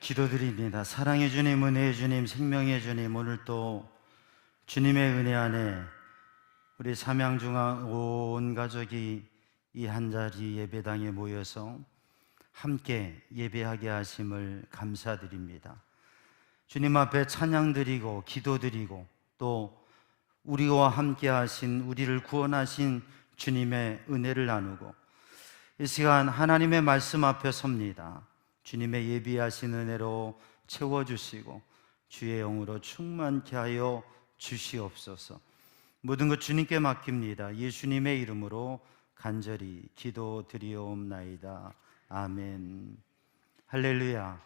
기도드립니다. 사랑의 주님, 은혜의 주님, 생명의 주님, 오늘 또 주님의 은혜 안에 우리 삼양중앙 온 가족이 이 한자리 예배당에 모여서 함께 예배하게 하심을 감사드립니다. 주님 앞에 찬양드리고 기도드리고 또 우리와 함께 하신, 우리를 구원하신 주님의 은혜를 나누고 이 시간 하나님의 말씀 앞에 섭니다. 주님의 예비하신 은혜로 채워주시고 주의 영으로 충만케 하여 주시옵소서. 모든 것 주님께 맡깁니다. 예수님의 이름으로 간절히 기도드리옵나이다. 아멘. 할렐루야.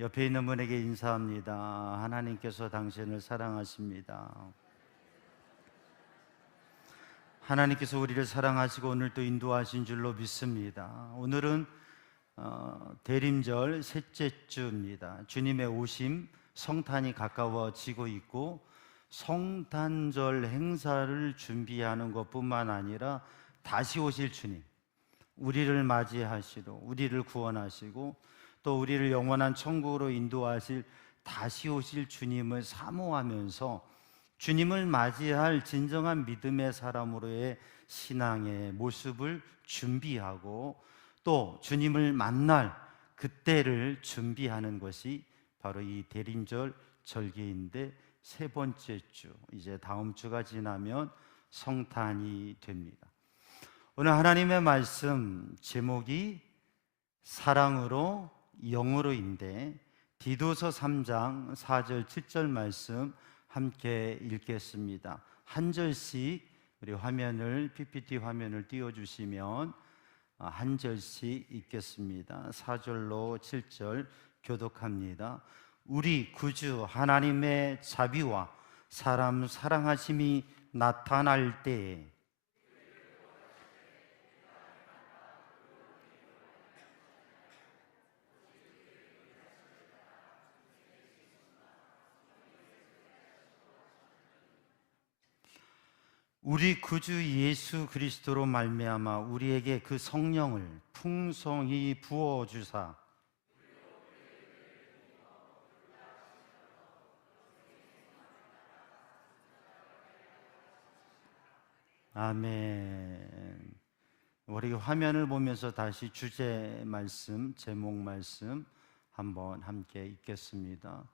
옆에 있는 분에게 인사합니다. 하나님께서 당신을 사랑하십니다. 하나님께서 우리를 사랑하시고 오늘 또 인도하신 줄로 믿습니다. 오늘은 대림절 셋째 주입니다. 주님의 오심, 성탄이 가까워지고 있고 성탄절 행사를 준비하는 것뿐만 아니라 다시 오실 주님, 우리를 맞이하시러 우리를 구원하시고 또 우리를 영원한 천국으로 인도하실 다시 오실 주님을 사모하면서 주님을 맞이할 진정한 믿음의 사람으로의 신앙의 모습을 준비하고 또 주님을 만날 그때를 준비하는 것이 바로 이 대림절 절기인데 세 번째 주, 이제 다음 주가 지나면 성탄이 됩니다. 오늘 하나님의 말씀 제목이 사랑으로 영으로인데 디도서 3장 4절 7절 말씀 함께 읽겠습니다. 한 절씩 우리 화면을 PPT 화면을 띄워주시면 한 절씩 읽겠습니다. 4절로 7절 교독합니다. 우리 구주 하나님의 자비와 사람 사랑하심이 나타날 때에 우리 구주 예수 그리스도로 말미암아 우리에게 그 성령을 풍성히 부어 주사 아멘. 우리 화면을 보면서 다시 주제 말씀, 제목 말씀 한번 함께 읽겠습니다.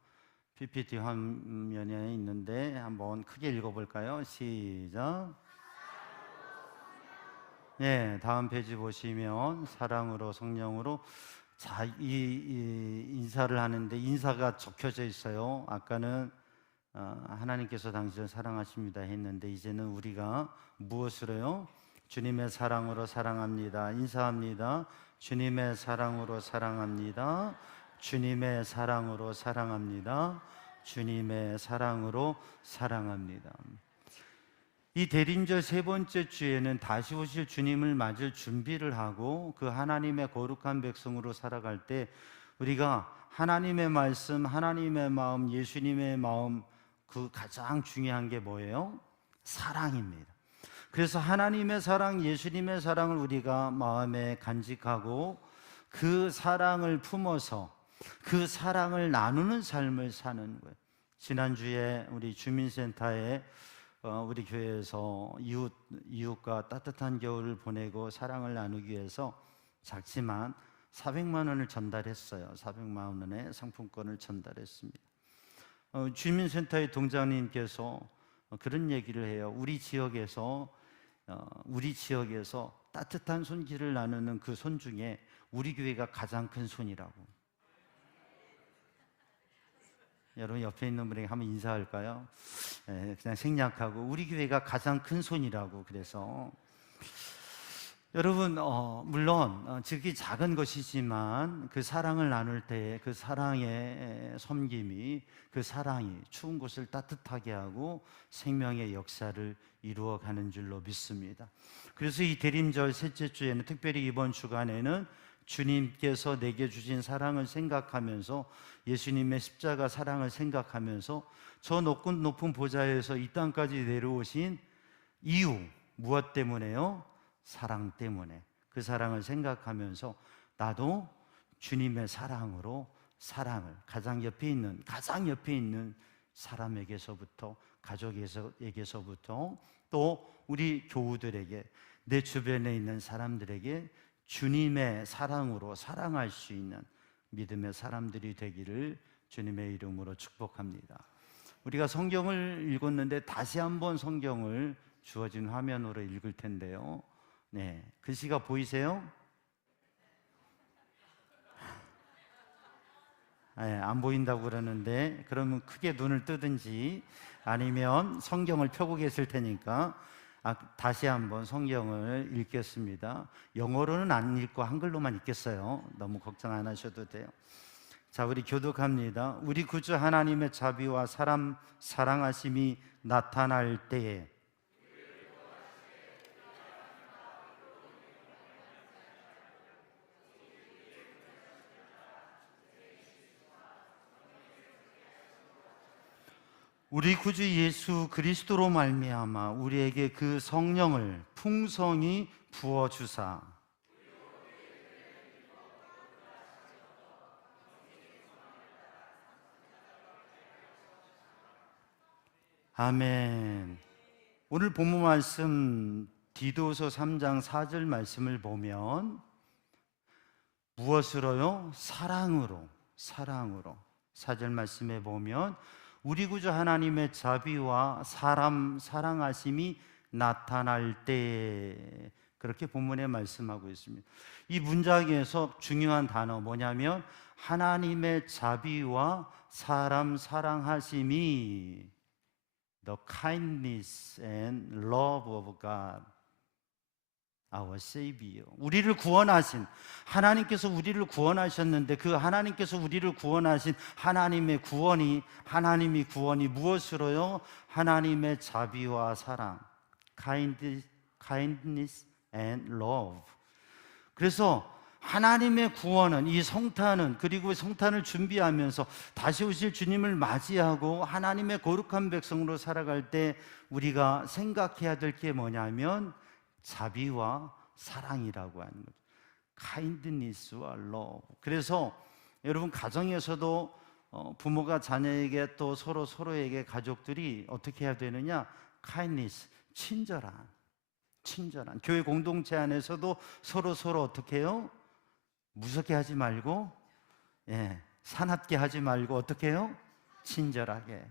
PPT 화면에 있는데 한번 크게 읽어볼까요? 시작. 네, 다음 페이지 보시면 사랑으로 성령으로 자, 이 인사를 하는데 인사가 적혀져 있어요. 아까는 하나님께서 당신을 사랑하십니다 했는데 이제는 우리가 무엇으로요? 주님의 사랑으로 사랑합니다. 인사합니다. 주님의 사랑으로 사랑합니다. 주님의 사랑으로 사랑합니다. 주님의 사랑으로 사랑합니다. 이 대림절 세 번째 주에는 다시 오실 주님을 맞을 준비를 하고 그 하나님의 거룩한 백성으로 살아갈 때 우리가 하나님의 말씀, 하나님의 마음, 예수님의 마음, 그 가장 중요한 게 뭐예요? 사랑입니다. 그래서 하나님의 사랑, 예수님의 사랑을 우리가 마음에 간직하고 그 사랑을 품어서 그 사랑을 나누는 삶을 사는 거예요. 지난주에 우리 주민센터에 우리 교회에서 이웃과 따뜻한 겨울을 보내고 사랑을 나누기 위해서 작지만 400만 원을 전달했어요. 400만 원의 상품권을 전달했습니다. 주민센터의 동장님께서 그런 얘기를 해요. 우리 지역에서 따뜻한 손길을 나누는 그 손 중에 우리 교회가 가장 큰 손이라고. 여러분 옆에 있는 분에게 한번 인사할까요? 그냥 생략하고 우리 교회가 가장 큰 손이라고. 그래서 여러분 물론 즉이 작은 것이지만 그 사랑을 나눌 때 그 사랑의 섬김이, 그 사랑이 추운 곳을 따뜻하게 하고 생명의 역사를 이루어가는 줄로 믿습니다. 그래서 이 대림절 셋째 주에는 특별히 이번 주간에는 주님께서 내게 주신 사랑을 생각하면서 예수님의 십자가 사랑을 생각하면서 저 높은 보좌에서 이 땅까지 내려오신 이유 무엇 때문에요? 사랑 때문에. 그 사랑을 생각하면서 나도 주님의 사랑으로 사랑을 가장 옆에 있는 사람에게서부터, 가족에게서부터, 또 우리 교우들에게, 내 주변에 있는 사람들에게 주님의 사랑으로 사랑할 수 있는 믿음의 사람들이 되기를 주님의 이름으로 축복합니다. 우리가 성경을 읽었는데 다시 한번 성경을 주어진 화면으로 읽을 텐데요. 네, 글씨가 보이세요? 네, 안 보인다고 그러는데 그러면 크게 눈을 뜨든지 아니면 성경을 펴고 계실 테니까 다시 한번 성경을 읽겠습니다. 영어로는 안 읽고 한글로만 읽겠어요. 너무 걱정 안 하셔도 돼요. 자, 우리 교독합니다. 우리 구주 하나님의 자비와 사람 사랑하심이 나타날 때에 우리 구주 예수 그리스도로 말미암아 우리에게 그 성령을 풍성히 부어 주사 아멘. 오늘 본문 말씀 디도서 3장 4절 말씀을 보면 무엇으로요? 사랑으로 4절 말씀에 보면 우리 구주 하나님의 자비와 사람 사랑하심이 나타날 때, 그렇게 본문에 말씀하고 있습니다. 이 문장에서 중요한 단어 뭐냐면 하나님의 자비와 사람 사랑하심이 The kindness and love of God, our Savior. 우리를 구원하신 하나님께서 우리를 구원하셨는데 그 하나님께서 우리를 구원하신 하나님이 구원이 무엇으로요? 하나님의 자비와 사랑, kindness and love. 그래서 하나님의 구원은, 이 성탄은, 그리고 성탄을 준비하면서 다시 오실 주님을 맞이하고 하나님의 거룩한 백성으로 살아갈 때 우리가 생각해야 될 게 뭐냐면 자비와 사랑이라고 하는 거죠. kindness와 love. 그래서 여러분 가정에서도 부모가 자녀에게 또 서로에게 가족들이 어떻게 해야 되느냐? kindness, 친절한. 교회 공동체 안에서도 서로 어떻게 해요? 무섭게 하지 말고, 사납게 하지 말고 어떻게 해요? 친절하게.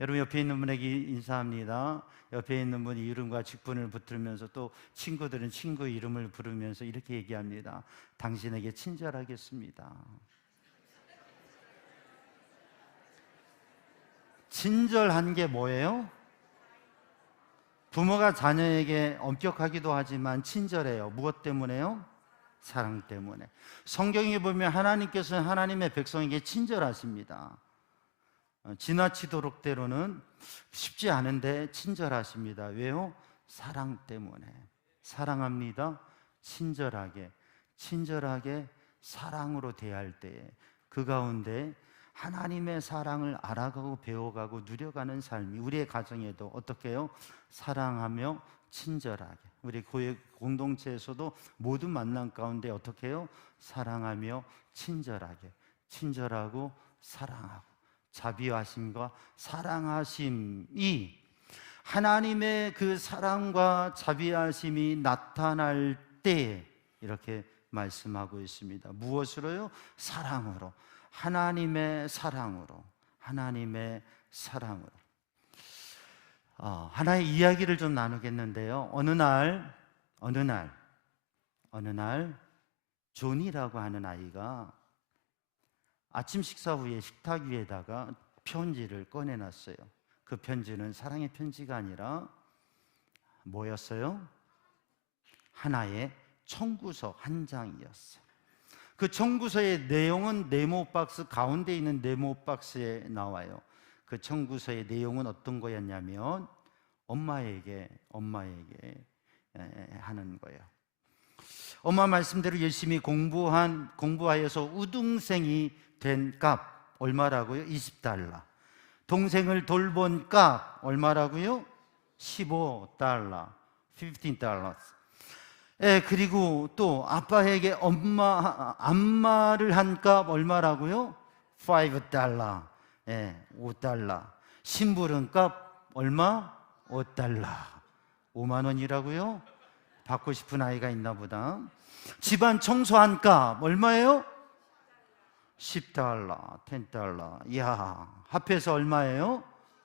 여러분 옆에 있는 분에게 인사합니다. 옆에 있는 분이 이름과 직분을 붙들면서 또 친구들은 친구 이름을 부르면서 이렇게 얘기합니다. 당신에게 친절하겠습니다. 친절한 게 뭐예요? 부모가 자녀에게 엄격하기도 하지만 친절해요. 무엇 때문에요? 사랑 때문에. 성경에 보면 하나님께서는 하나님의 백성에게 친절하십니다. 지나치도록 때로는 쉽지 않은데 친절하십니다. 왜요? 사랑 때문에. 사랑합니다. 친절하게 사랑으로 대할 때에 그 가운데 하나님의 사랑을 알아가고 배워가고 누려가는 삶이 우리의 가정에도 어떻게 해요? 사랑하며 친절하게. 우리 교회 공동체에서도 모든 만남 가운데 어떻게 해요? 사랑하며 친절하고 사랑하고 자비하심과 사랑하심이 하나님의 그 사랑과 자비하심이 나타날 때 이렇게 말씀하고 있습니다. 무엇으로요? 사랑으로. 하나님의 사랑으로. 하나의 이야기를 좀 나누겠는데요. 어느 날 존이라고 하는 아이가 아침 식사 후에 식탁 위에다가 편지를 꺼내놨어요. 그 편지는 사랑의 편지가 아니라 뭐였어요? 하나의 청구서 한 장이었어요. 그 청구서의 내용은 네모박스 가운데 있는 네모박스에 나와요. 그 청구서의 내용은 어떤 거였냐면 엄마에게 하는 거예요. 엄마 말씀대로 열심히 공부하여서 우등생이 된 값 얼마라고요? 20달러. 동생을 돌본 값 얼마라고요? 15달러. 15달러. 예, 그리고 또 아빠에게 안마를 한 값 얼마라고요? 5달러. 예, 5달러. 심부름 값 얼마? 5달러. 5만 원이라고요? 받고 싶은 아이가 있나 보다. 집안 청소한 값 얼마예요? 10달러, 10달러. 이야, 합해서 얼마예요?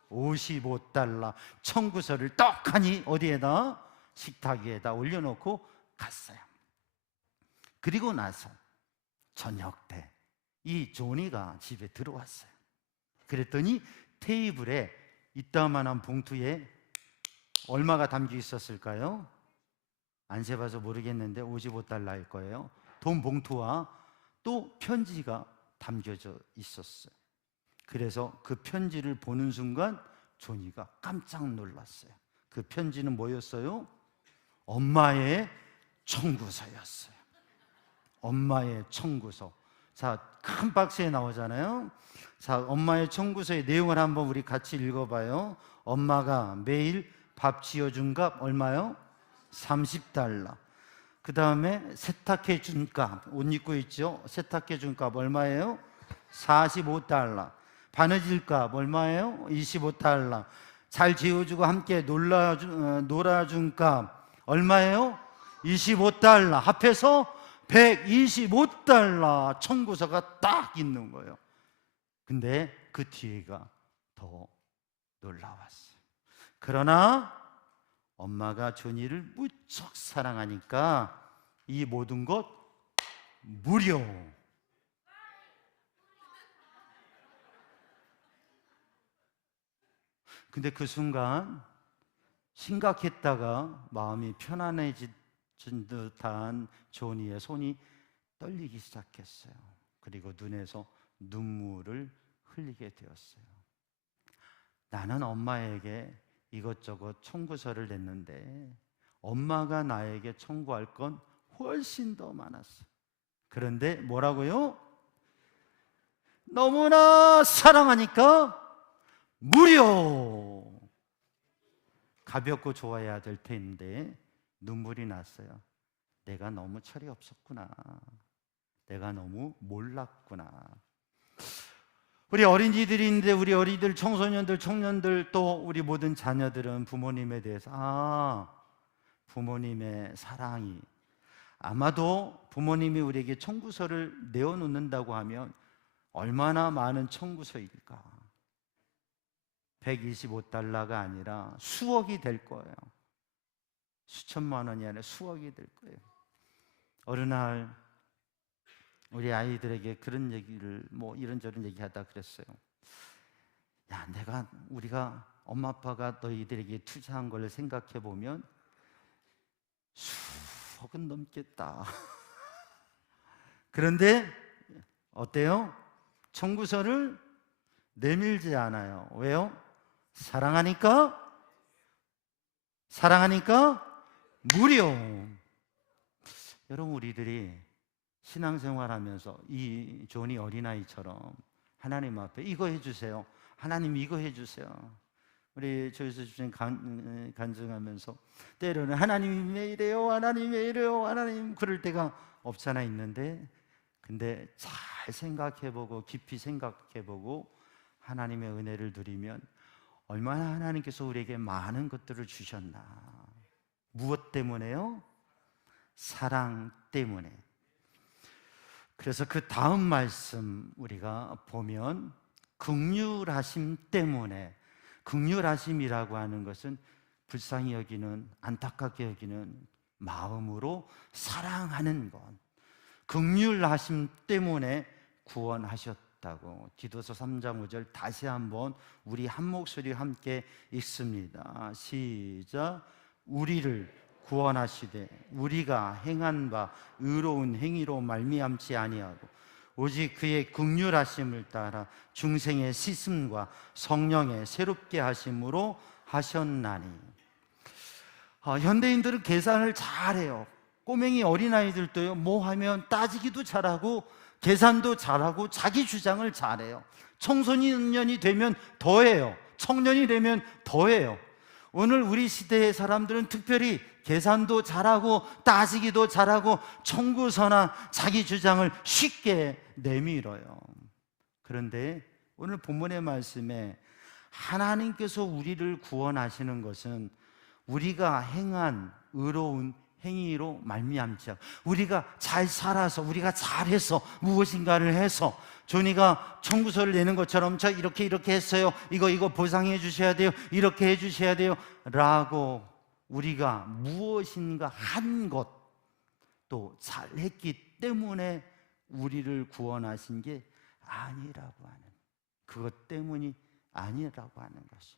55달러. 청구서를 떡하니 어디에다? 식탁 위에다 올려놓고 갔어요. 그리고 나서 저녁 때 이 조니가 집에 들어왔어요. 그랬더니 테이블에 이따만한 봉투에 얼마가 담겨 있었을까요? 안 세봐서 모르겠는데 55달러일 거예요. 돈 봉투와 또 편지가 담겨져 있었어요. 그래서 그 편지를 보는 순간 조니가 깜짝 놀랐어요. 그 편지는 뭐였어요? 엄마의 청구서였어요. 엄마의 청구서. 자, 큰 박스에 나오잖아요. 자, 엄마의 청구서의 내용을 한번 우리 같이 읽어봐요. 엄마가 매일 밥 지어준 값 얼마요? 30달러. 그 다음에 세탁해 준 값, 옷 입고 있죠? 세탁해 준 값 얼마예요? 45달러. 바느질 값 얼마예요? 25달러. 잘 재워주고 함께 놀아준 값 얼마예요? 25달러. 합해서 125달러 청구서가 딱 있는 거예요. 근데 그 뒤에가 더 놀라웠어요. 그러나 엄마가 조니를 무척 사랑하니까 이 모든 것 무료. 근데 그 순간 심각했다가 마음이 편안해진 듯한 조니의 손이 떨리기 시작했어요. 그리고 눈에서 눈물을 흘리게 되었어요. 나는 엄마에게 이것저것 청구서를 냈는데 엄마가 나에게 청구할 건 훨씬 더 많았어. 그런데 뭐라고요? 너무나 사랑하니까 무료. 가볍고 좋아야 될 텐데 눈물이 났어요. 내가 너무 철이 없었구나. 내가 너무 몰랐구나. 우리 어린이들인데 우리 어린이들, 청소년들, 청년들 또 우리 모든 자녀들은 부모님에 대해서 부모님의 사랑이, 아마도 부모님이 우리에게 청구서를 내어놓는다고 하면 얼마나 많은 청구서일까? 125달러가 아니라 수억이 될 거예요. 수천만 원이 아니라 수억이 될 거예요. 어느 날 우리 아이들에게 그런 얘기를 이런저런 얘기하다 그랬어요. 야, 우리가 엄마 아빠가 너희들에게 투자한 걸 생각해 보면 수억은 넘겠다. 그런데 어때요? 청구서를 내밀지 않아요. 왜요? 사랑하니까 무료. 여러분, 우리들이 신앙생활하면서 이 조니 어린아이처럼 하나님 앞에 이거 해주세요, 하나님 이거 해주세요. 우리 저에서 주신 간증하면서 때로는 하나님이 왜 이래요, 하나님 왜 이래요, 하나님, 그럴 때가 없잖아 있는데, 근데 잘 생각해보고 깊이 생각해보고 하나님의 은혜를 누리면 얼마나 하나님께서 우리에게 많은 것들을 주셨나. 무엇 때문에요? 사랑 때문에. 그래서 그 다음 말씀 우리가 보면 긍휼하심 때문에, 긍휼하심이라고 하는 것은 불쌍히 여기는, 안타깝게 여기는 마음으로 사랑하는 것, 긍휼하심 때문에 구원하셨다고. 디도서 3장 5절 다시 한번 우리 한 목소리 함께 읽습니다. 시작. 우리를 구원하시되 우리가 행한 바 의로운 행위로 말미암지 아니하고 오직 그의 긍휼하심을 따라 중생의 씻음과 성령의 새롭게 하심으로 하셨나니. 현대인들은 계산을 잘해요. 꼬맹이 어린아이들도요, 뭐 하면 따지기도 잘하고 계산도 잘하고 자기 주장을 잘해요. 청소년이 되면 더해요. 청년이 되면 더해요. 오늘 우리 시대의 사람들은 특별히 계산도 잘하고 따지기도 잘하고 청구서나 자기 주장을 쉽게 내밀어요. 그런데 오늘 본문의 말씀에 하나님께서 우리를 구원하시는 것은 우리가 행한 의로운 행위로 말미암지 않고, 우리가 잘 살아서, 우리가 잘해서, 무엇인가를 해서, 조니가 청구서를 내는 것처럼 저 이렇게 했어요, 이거 보상해 주셔야 돼요, 이렇게 해 주셔야 돼요 라고 우리가 무엇인가 한 것, 또 잘했기 때문에 우리를 구원하신 게 아니라고 하는, 그것 때문이 아니라고 하는 것이.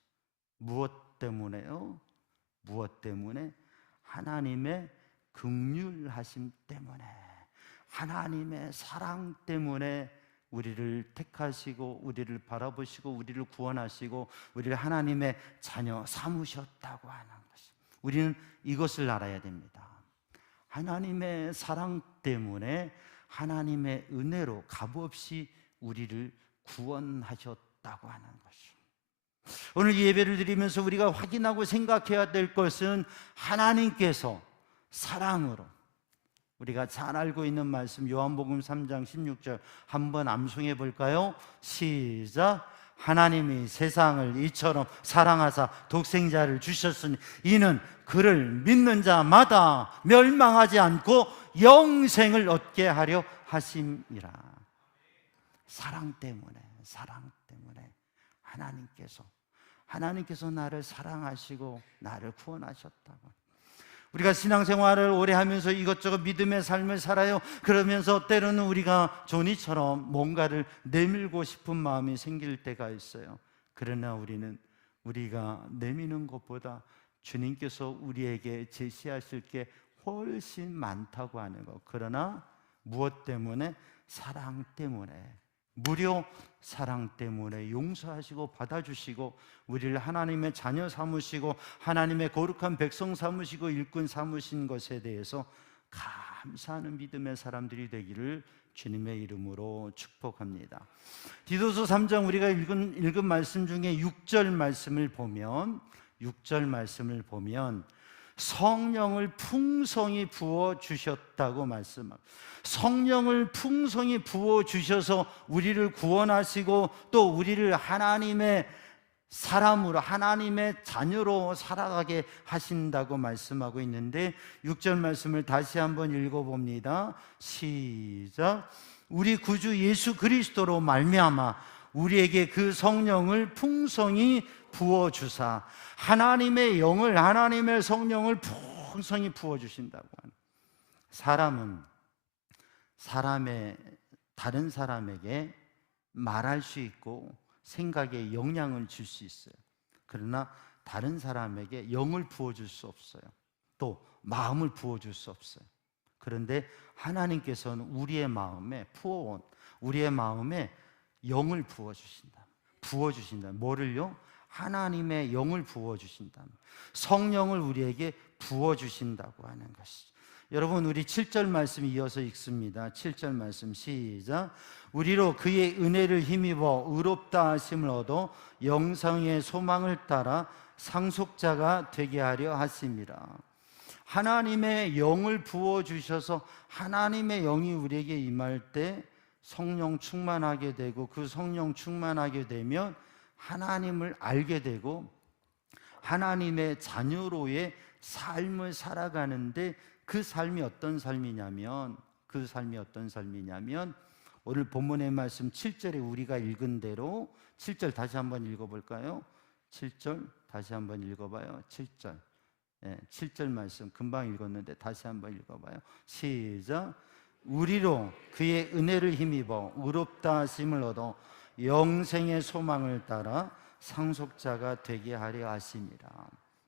무엇 때문에요? 무엇 때문에? 하나님의 긍휼하심 때문에, 하나님의 사랑 때문에 우리를 택하시고 우리를 바라보시고 우리를 구원하시고 우리를 하나님의 자녀 삼으셨다고 하는 것이. 우리는 이것을 알아야 됩니다. 하나님의 사랑 때문에, 하나님의 은혜로 값없이 우리를 구원하셨다고 하는 것이. 오늘 예배를 드리면서 우리가 확인하고 생각해야 될 것은, 하나님께서 사랑으로, 우리가 잘 알고 있는 말씀 요한복음 3장 16절 한번 암송해 볼까요? 시작. 하나님이 세상을 이처럼 사랑하사 독생자를 주셨으니 이는 그를 믿는 자마다 멸망하지 않고 영생을 얻게 하려 하심이라. 사랑 때문에 하나님께서 나를 사랑하시고 나를 구원하셨다고. 우리가 신앙생활을 오래 하면서 이것저것 믿음의 삶을 살아요. 그러면서 때로는 우리가 조니처럼 뭔가를 내밀고 싶은 마음이 생길 때가 있어요. 그러나 우리가 내미는 것보다 주님께서 우리에게 제시하실 게 훨씬 많다고 하는 것. 그러나 무엇 때문에? 사랑 때문에, 무려 사랑 때문에 용서하시고 받아주시고 우리를 하나님의 자녀 삼으시고 하나님의 거룩한 백성 삼으시고 일꾼 삼으신 것에 대해서 감사하는 믿음의 사람들이 되기를 주님의 이름으로 축복합니다. 디도서 3장 우리가 읽은 말씀 중에 6절 말씀을 보면 성령을 풍성히 부어주셨다고 말씀합니다. 성령을 풍성히 부어주셔서 우리를 구원하시고 또 우리를 하나님의 사람으로, 하나님의 자녀로 살아가게 하신다고 말씀하고 있는데, 6절 말씀을 다시 한번 읽어봅니다. 시작. 우리 구주 예수 그리스도로 말미암아 우리에게 그 성령을 풍성히 부어주사, 하나님의 영을, 하나님의 성령을 풍성히 부어주신다고 하는. 사람은 다른 사람에게 말할 수 있고 생각에 영향을 줄 수 있어요. 그러나 다른 사람에게 영을 부어줄 수 없어요. 또 마음을 부어줄 수 없어요. 그런데 하나님께서는 우리의 마음에 부어온, 우리의 마음에 영을 부어주신다. 뭐를요? 하나님의 영을 부어주신다. 성령을 우리에게 부어주신다고 하는 것이죠. 여러분, 우리 7절 말씀 이어서 읽습니다. 7절 말씀 시작. 우리로 그의 은혜를 힘입어 의롭다 하심을 얻어 영생의 소망을 따라 상속자가 되게 하려 하심이라. 하나님의 영을 부어주셔서 하나님의 영이 우리에게 임할 때 성령 충만하게 되고, 그 성령 충만하게 되면 하나님을 알게 되고 하나님의 자녀로의 삶을 살아가는데, 그 삶이 어떤 삶이냐면 오늘 본문의 말씀 7절에 우리가 읽은 대로, 7절 다시 한번 읽어볼까요? 7절 다시 한번 읽어봐요. 7절 7절 말씀 금방 읽었는데 다시 한번 읽어봐요. 시작. 우리로 그의 은혜를 힘입어 의롭다 하심을 얻어 영생의 소망을 따라 상속자가 되게 하려 하심이라.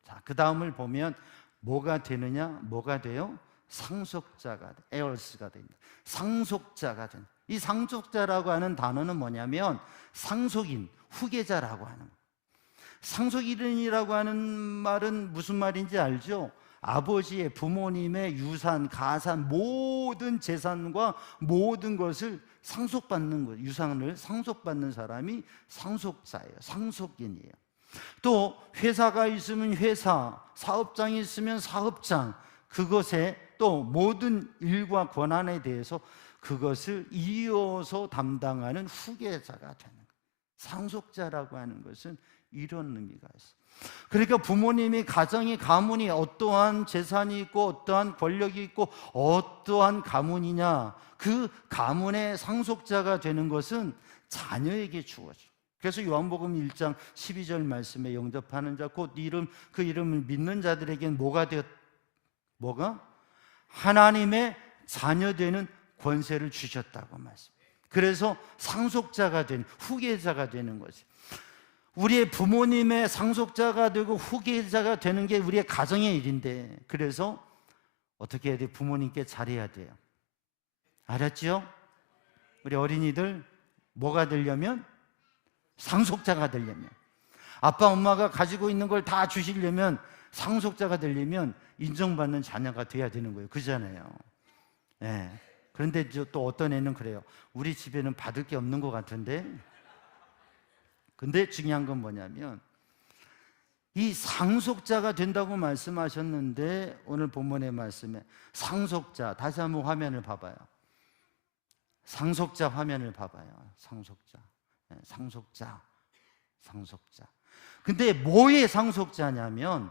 자, 그 다음을 보면 뭐가 되느냐? 뭐가 돼요? 상속자가, 에어스가 됩니다. 상속자가 된다. 이 상속자라고 하는 단어는 뭐냐면 상속인, 후계자라고 하는 거예요. 상속인이라고 하는 말은 무슨 말인지 알죠? 아버지의, 부모님의 유산, 가산, 모든 재산과 모든 것을 상속받는 것, 유산을 상속받는 사람이 상속자예요. 상속인이에요. 또 회사가 있으면 회사, 사업장이 있으면 사업장, 그것에 또 모든 일과 권한에 대해서 그것을 이어서 담당하는 후계자가 되는 거예요. 상속자라고 하는 것은 이런 의미가 있어요. 그러니까 부모님이, 가정이, 가문이 어떠한 재산이 있고 어떠한 권력이 있고 어떠한 가문이냐, 그 가문의 상속자가 되는 것은 자녀에게 주어져요. 그래서 요한복음 1장 12절 말씀에 영접하는 자 곧 그 이름을 믿는 자들에게는 뭐가? 하나님의 자녀되는 권세를 주셨다고 말씀. 그래서 상속자가 되는, 후계자가 되는 거지. 우리의 부모님의 상속자가 되고 후계자가 되는 게 우리의 가정의 일인데, 그래서 어떻게 해야 돼요? 부모님께 잘해야 돼요. 알았죠? 우리 어린이들 뭐가 되려면? 상속자가 되려면, 아빠 엄마가 가지고 있는 걸 다 주시려면, 상속자가 되려면 인정받는 자녀가 돼야 되는 거예요. 그잖아요. 네. 그런데 또 어떤 애는 그래요. 우리 집에는 받을 게 없는 것 같은데. 근데 중요한 건 뭐냐면, 이 상속자가 된다고 말씀하셨는데 오늘 본문의 말씀에 상속자, 다시 한번 화면을 봐봐요. 상속자 화면을 봐봐요. 상속자. 네, 상속자. 근데 뭐의 상속자냐면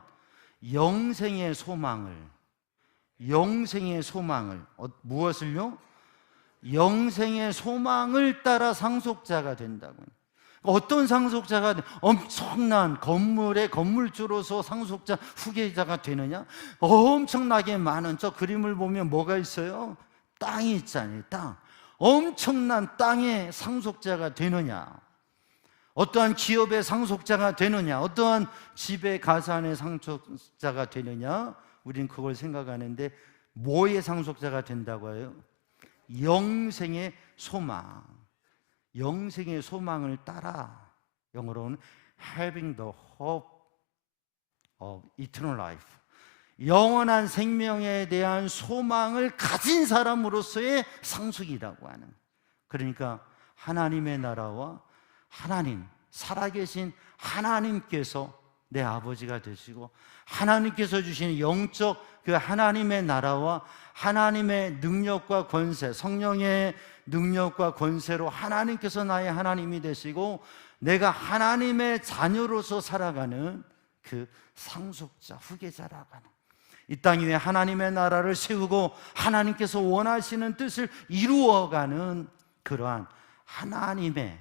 영생의 소망을, 무엇을요? 영생의 소망을 따라 상속자가 된다고요. 어떤 상속자가 엄청난 건물의 건물주로서 상속자, 후계자가 되느냐? 엄청나게 많은, 저 그림을 보면 뭐가 있어요? 땅이 있잖아요. 땅. 엄청난 땅의 상속자가 되느냐? 어떠한 기업의 상속자가 되느냐? 어떠한 집의 가산의 상속자가 되느냐? 우린 그걸 생각하는데 뭐의 상속자가 된다고 해요? 영생의 소망. 영생의 소망을 따라, 영어로는 having the hope of eternal life, 영원한 생명에 대한 소망을 가진 사람으로서의 상속이라고 하는. 그러니까 하나님의 나라와 하나님, 살아계신 하나님께서 내 아버지가 되시고 하나님께서 주시는 영적 그 하나님의 나라와 하나님의 능력과 권세, 성령의 능력과 권세로 하나님께서 나의 하나님이 되시고 내가 하나님의 자녀로서 살아가는 그 상속자, 후계자라고 하는, 이 땅 위에 하나님의 나라를 세우고 하나님께서 원하시는 뜻을 이루어가는 그러한 하나님의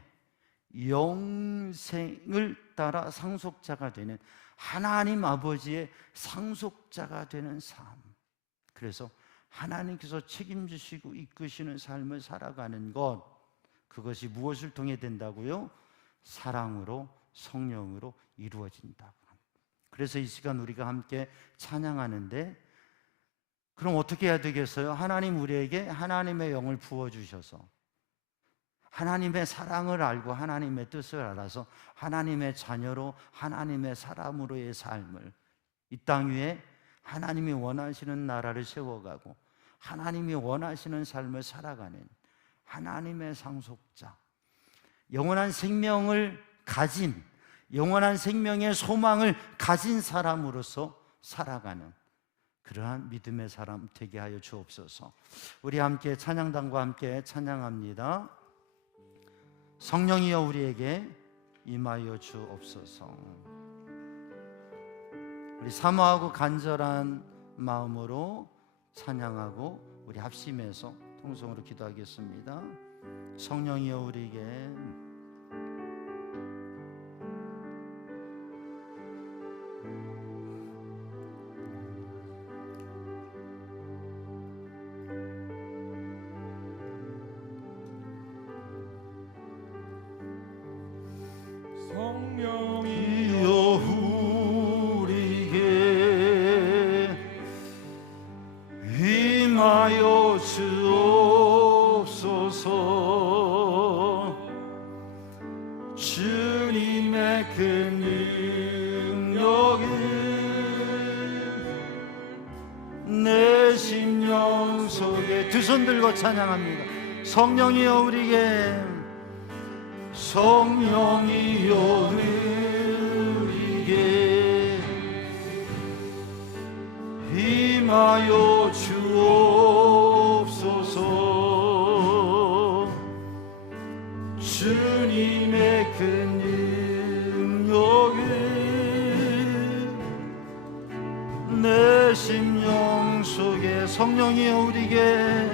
영생을 따라 상속자가 되는, 하나님 아버지의 상속자가 되는 삶. 그래서 하나님께서 책임지시고 이끄시는 삶을 살아가는 것, 그것이 무엇을 통해 된다고요? 사랑으로, 성령으로 이루어진다고. 그래서 이 시간 우리가 함께 찬양하는데, 그럼 어떻게 해야 되겠어요? 하나님 우리에게 하나님의 영을 부어주셔서 하나님의 사랑을 알고 하나님의 뜻을 알아서 하나님의 자녀로, 하나님의 사람으로의 삶을, 이 땅 위에 하나님이 원하시는 나라를 세워가고 하나님이 원하시는 삶을 살아가는 하나님의 상속자, 영원한 생명을 가진, 영원한 생명의 소망을 가진 사람으로서 살아가는 그러한 믿음의 사람 되게 하여 주옵소서. 우리 함께 찬양단과 함께 찬양합니다. 성령이여 우리에게 임하여 주옵소서. 우리 사모하고 간절한 마음으로 찬양하고 우리 합심해서 통성으로 기도하겠습니다. 성령이여 우리에게 임하여 주옵소서. 주님의 그 능력을 내 심령 속에, 두 손 들고 찬양합니다. 성령이여 우리에게, 성령이여 우리에게 임하여 주옵소서. 주님의 그 능력을 내 심령 속에 성령이여 우리에게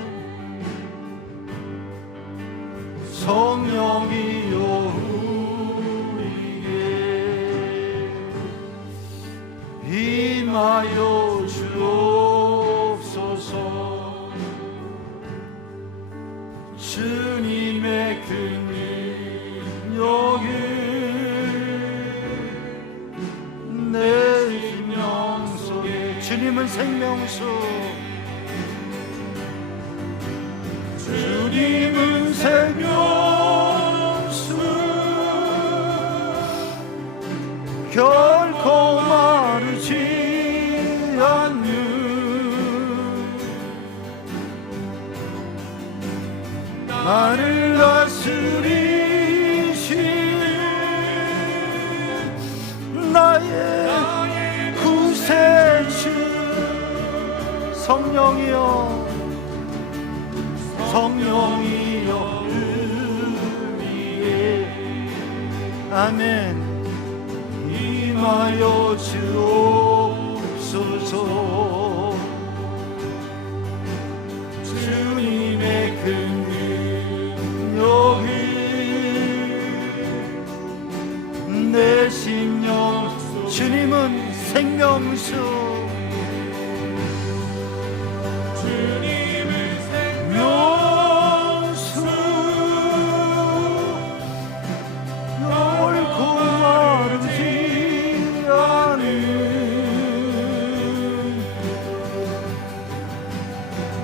성령이여 우리에게 임하여 주옵소서. 주님의 그 능력을 내 심령 속에 주님은 생명수, 주님은 생명수 결코 마르지 않는 나를 다스리신 나의 구세주 성령이여, 성령이여 우리의 아멘. 임하여 주옵소서. 주님의 그 능력을 내 심령 주님은 생명수, 주님은 생명수 결코 마르지 않은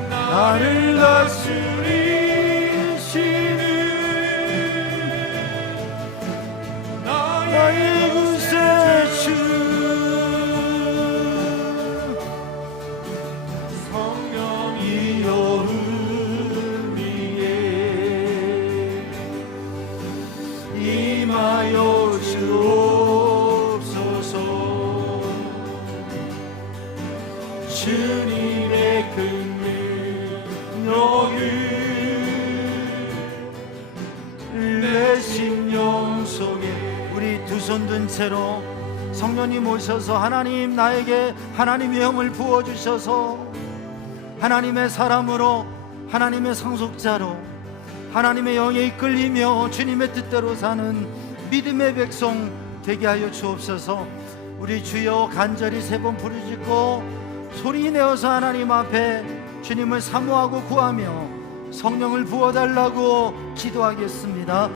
나를 다스리시는 나의 구세주 성령이여 우리의 임하여 주옵소서. 주님의 그 능력을 내 심령 속에 우리 두 손 든 채로 성령님 오셔서 하나님 나에게 하나님의 영을 부어주셔서 하나님의 사람으로, 하나님의 상속자로, 하나님의 영에 이끌리며 주님의 뜻대로 사는 믿음의 백성 되게 하여 주옵소서. 우리 주여 간절히 세 번 부르짖고 소리 내어서 하나님 앞에 주님을 사모하고 구하며 성령을 부어달라고 기도하겠습니다.